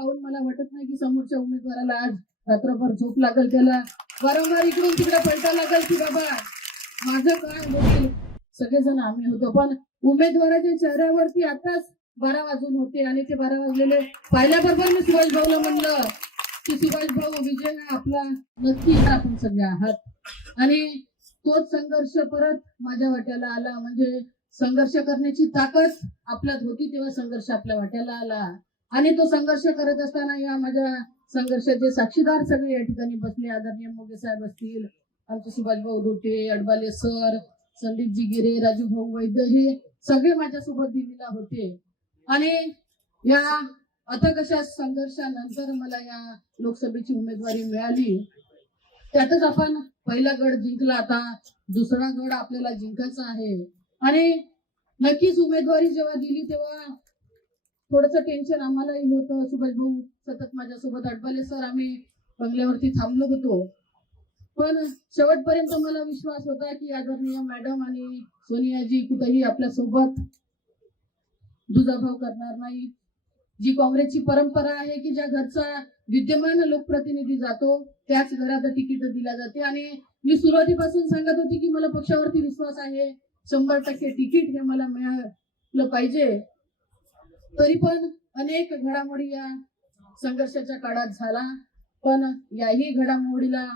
पाहून मला वाटत नाही की समोरच्या उमेदवाराला आज रात्रभर झोप लागल त्याला. वारंवार इकडून तिकडे पलटा लागेल की बाबा. माझं काय होईल? सगळेजण आम्ही होतो पण उमेदवाराच्या चेहऱ्यावरती आताच बारा वाजून होते आणि ते बारा वाजलेले पाहिल्याबरोबर मी सुभाष भाऊला म्हणलं की सुभाष भाऊ विजय हा आपला नक्की आपण सगळे आहात. आणि तोच संघर्ष परत माझ्या वाट्याला आला. म्हणजे संघर्ष करण्याची ताकद आपल्यात होती तेव्हा संघर्ष आपल्या वाट्याला आला. आणि तो संघर्ष करत असताना या माझ्या संघर्षाचे साक्षीदार सगळे या ठिकाणी बसले. आदरणीय मोगे साहेब असतील आमचे सुभाषभाऊ दोटे अडबाले सर संदीपजी गिरे राजू भाऊ वैद्य हे सगळे माझ्यासोबत दिलेला होते. आणि या अथक अशा संघर्षानंतर मला या लोकसभेची उमेदवारी मिळाली. त्यातच आपण पहिला गड जिंकला. आता दुसरा गड आपल्याला जिंकायचा आहे. आणि नक्कीच उमेदवारी जेव्हा दिली तेव्हा थोडस टेन्शन आम्हालाही होतं. सुभाष भाऊ सतत माझ्यासोबत अडबाले सर आम्ही बंगल्यावरती थांबलो होतो. पण शेवटपर्यंत मला विश्वास होता की आदरणीय मॅडम आणि सोनियाजी कुठेही आपल्यासोबत दुजाभाव करणार नाही जी काँग्रेसची परंपरा आहे की ज्या घरचा विद्यमान लोकप्रतिनिधी जातो त्याच घरात तिकीट दिल्या जाते. आणि मी सुरुवातीपासून सांगत होती की मला पक्षावरती विश्वास आहे. शंभर टक्के तिकीट हे मला मिळालं पाहिजे. तरी पण अनेक घडामोडी या संघर्षाच्या काळात झाला. पण याही घडामोडीला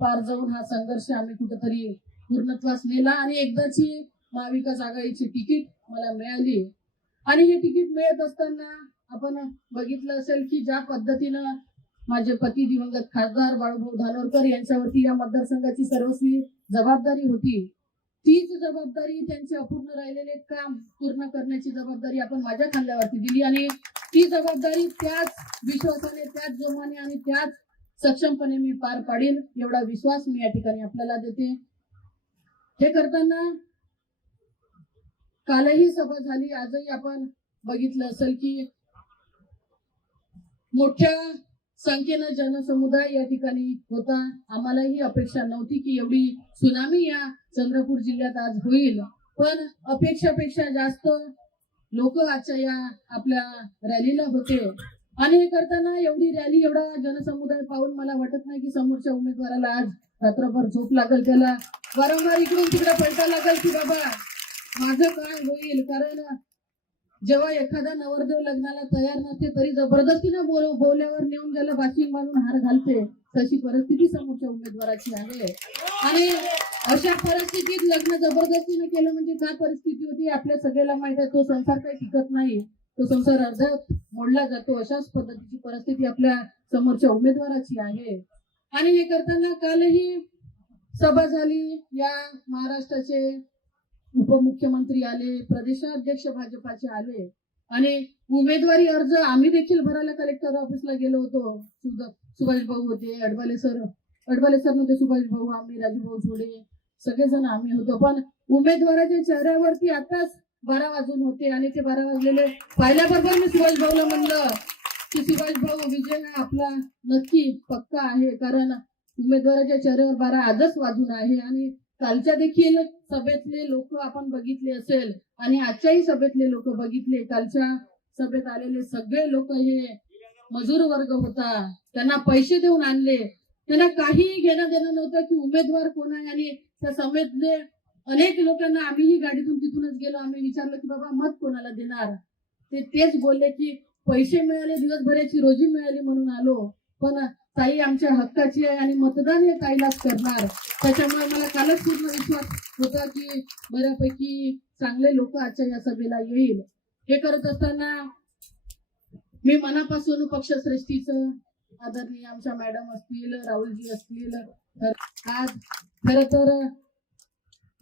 पार जाऊन हा संघर्ष आम्ही कुठेतरी पूर्णत्वास नेला आणि एकदाची महाविकास आघाडीची तिकीट मला मिळाली. आणि हे तिकीट मिळत असताना आपण बघितलं असेल की ज्या पद्धतीनं माझे पती दिवंगत खासदार बाळूभाऊ धानोरकर यांच्यावरती या मतदारसंघाची सर्वस्वी जबाबदारी होती. तीच जबाबदारी त्यांचे अपूर्ण राहिलेले काम पूर्ण करण्याची जबाबदारी आपण माझ्या खांद्यावरती दिली आणि ती जबाबदारी त्याच विश्वासाने त्याच जोमाने आणि त्याच सक्षमपणे मी पार पाडीन एवढा विश्वास मी या ठिकाणी आपल्याला देते. हे करताना कालही सभा झाली आजही आपण बघितलं असेल की मोठ्या संख्येनं जनसमुदाय या ठिकाणी होता. आम्हाला ही अपेक्षा नव्हती की एवढी सुनामी या चंद्रपूर जिल्ह्यात आज होईल. पण अपेक्षापेक्षा जास्त लोक आजच्या या आपल्या रॅलीला होते. आणि हे करताना एवढी रॅली एवढा जनसमुदाय पाहून मला वाटत नाही की समोरच्या उमेदवाराला आज रात्रभर झोप लागल त्याला. वारंवार इकडून तिकडे पैसा लागेल की बाबा माझं काय होईल? कारण जेव्हा एखादा नवरदेव लग्नाला तयार नसते तरी जबरदस्तीनं बोल बोल्यावर नेऊन त्याला बाशिंग मारून हार घालते तशी परिस्थिती समोरच्या उमेदवाराची आहे. आणि अशा परिस्थितीत लग्न जबरदस्तीनं केलं म्हणजे काय परिस्थिती होती? आपल्या सगळ्याला माहीत आहे तो संसार काही टिकत नाही. तो संसार अर्ध्यात मोडला जातो. अशाच पद्धतीची परिस्थिती आपल्या समोरच्या उमेदवाराची आहे. आणि हे करताना कालही सभा झाली या महाराष्ट्राचे उपमुख्यमंत्री आले प्रदेशाध्यक्ष भाजपाचे आले आणि उमेदवारी अर्ज आम्ही देखील भरायला कलेक्टर ऑफिसला गेलो होतो. सुभाष भाऊ होते अडबाले सर अडबाले सर नव्हते सुभाष भाऊ आम्ही राजूभाऊ जोडे सगळेजण आम्ही होतो. पण उमेदवाराच्या चेहऱ्यावरती आताच बारा वाजून होते आणि ते बारा वाजलेले पाहिल्याबरोबर मी सुभाष भाऊला म्हणलं की सुभाष भाऊ विजय हा आपला नक्की पक्का आहे कारण उमेदवाराच्या चेहऱ्यावर बारा आजच वाजून आहे आणि कालच्या देखील सभेतले लोक आपण बघितले असेल आणि आजच्याही सभेतले लोक बघितले कालच्या सभेत आलेले सगळे लोक हे मजूर वर्ग होता. त्यांना पैसे देऊन आणले. त्यांना काहीही घेणं देणं नव्हतं की उमेदवार कोण आहे आणि त्या सभेतले अनेक लोकांना आम्हीही गाडीतून तिथूनच गेलो. आम्ही विचारलं की बाबा मत कोणाला देणार? ते तेच बोलले की पैसे मिळाले दिवसभराची रोजी मिळाली म्हणून आलो. पण ताई आमच्या हक्काची आहे आणि मतदान हे ताईलाच करणार. त्याच्यामुळे मला कालच पूर्ण विश्वास होता की बऱ्यापैकी चांगले लोक आजच्या या सभेला येईल. हे करत असताना मी मनापासून पक्षश्रेष्ठीचं आदरणीय आमच्या मॅडम असतील राहुलजी असतील तर आज खर तर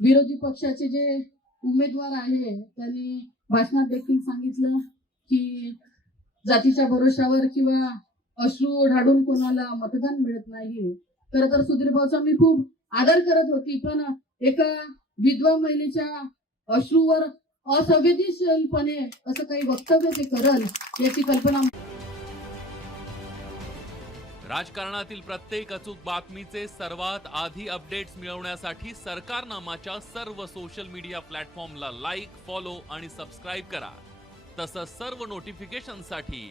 विरोधी पक्षाचे जे उमेदवार आहे त्यांनी भाषणात देखील सांगितलं की जातीच्या भरोशावर किंवा अश्रू ढाडून कोणाला मतदान मिळत नाही. खर तर सुधीर भाऊचा मी खूप आदर करत होती पण एका विधवा महिलेच्या अश्रूवर असंवेदनशीलपणे असं काही वक्तव्य ते करल याची कल्पना राजकारणातील प्रत्येक अचूक बातमीचे सर्वात आधी अपडेट्स मिळवण्यासाठी सरकारनामाच्या सर्व सोशल मीडिया प्लॅटफॉर्मला लाईक फॉलो आणि सबस्क्राईब करा. तसंच सर्व नोटिफिकेशनसाठी